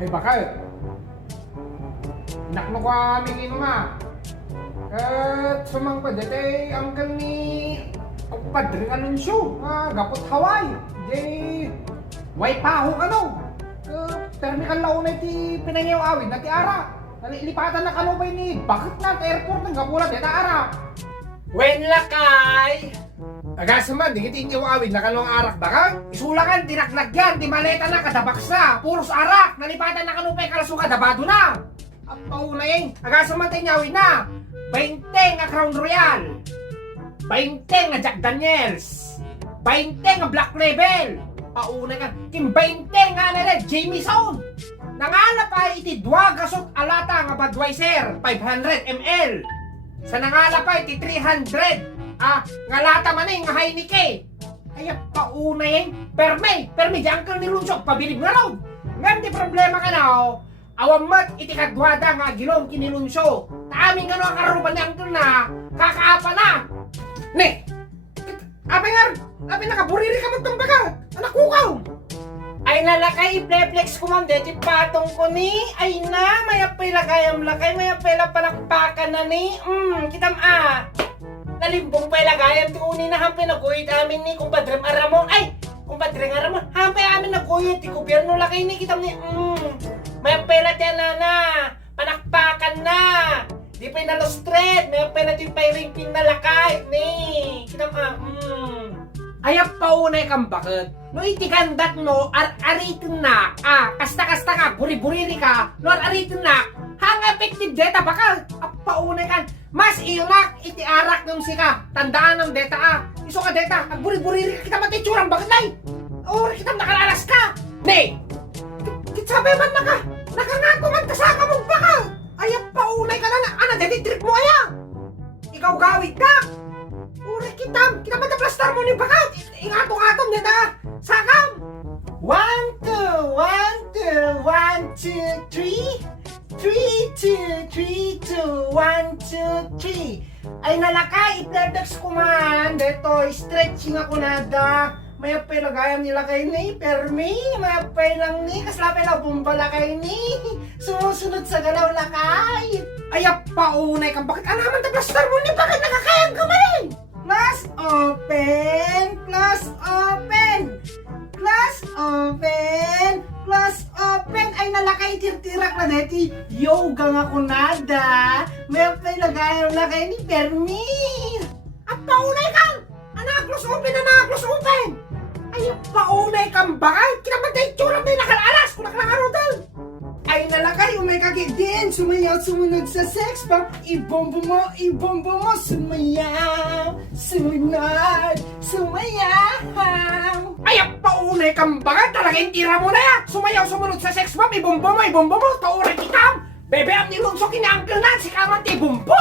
Ay bakit? Nakno ko aming ma. At sumang pa dete angkan ni Padre Anunsyo, gapot Hawaii. Di way paho ano. Terminal launay ti pinangayaw awin na ti ara. Nalilipatan na kalubay ni bakit na airport ng Gapula deta ara. Wen lakay! Agas man, di kiti inyo awin na kalong arak baka? Isulakan, tinaklagyan, di maleta na, kadabaks na, puros arak, nalipatan na kalupay kalasuka, dabado na. Ang paunay, agas man tayo awin na, 20 nga Crown Royal, 20 nga Jack Daniels, 20 nga Black Label, paunay ka, kim 20 nga nila Jameson, nangala pa iti dua gasot alata nga Budweiser, 500 ml, sa nangala pa iti 300, nga lata maning nga Heineken. Ay paunay perme di angkel ni Lunsok pabilib na raw. Ngam di problema ka na awam mat iti kadwada nga gilom kinilunso. Taaming ano ang karuban ni angkel na kakaapa na. Ne. Ape nakaburiri ka mo tong baga. Anak kukaw. Ay nalakay, i-flex ko man deti patong ko ni. Ay na, mayapay lagayam lakay, mayapay la palakpakan na ni. Kitam nalimbong pa ilagayam ti uni na hampay naguyot amin ni kumpadrem Aramon. Ay, kumpadrem Aramon, hampay amin naguyot ti gobyerno lakay ni kitam ni. Mayapay la ti na, panakpakan na. Di pa nalostred, mayapay na ti pairingpin na lakay ni. Kitam Ayap paunay kang bakit? No itikandat no, aritin na, kasta-kasta ka, buri-buriri ka, no aritin na, hang effective data baka, paunay kan, mas iyonak, iti arak ng sika, tandaan ng data iso ka data, buri-buriri ka, kita matitsurang bakit nay? O, kita nakalalas ka, ne, kitsabi man nakangato man kasaka mong baka, ayap paunay ka na, dati trip mo aya, ikaw gawid ka, uri kita mataplastar mo ni bakat. Ingatong-atong nita. Sakam. 1, 2, 1, 2, 1, 2, 3. 3, 2, 3, 2, 1, 2, 3. Ay nalakay, i-flex ko man. Dito, stretching ako nada. May apay lagayam nila kay ni, permi. May apay lang ni, kaslapay lang bumbala kay ni. Sumusunod sa galaw lakay. Ay, paunay kang bakit alaman taplastar mo ni, bakit nakakayang gumaling? Class open! Class open! Class open! Class open! Ay nalakay tirtirak na deti. Yoga nga kunada. May apay lagayam na kay ni permi. At paunay kang! Close open! Ay paunay kang bakal! Kinapantay tsura may nakalalas kung nakalakarotal! Ay nalakay, umay din, sumayaw, sumunod sa sex bomb, ibombo mo, sumayaw, sumunod, sumayaw. Ay, paunay kang baga, talagang tira mo na yan. Sumayaw, sumunod sa sex bomb, ibombo mo, tauri kitam. Bebe, ang nilunsokin ni Uncle Nan, si Kamant, ibombo.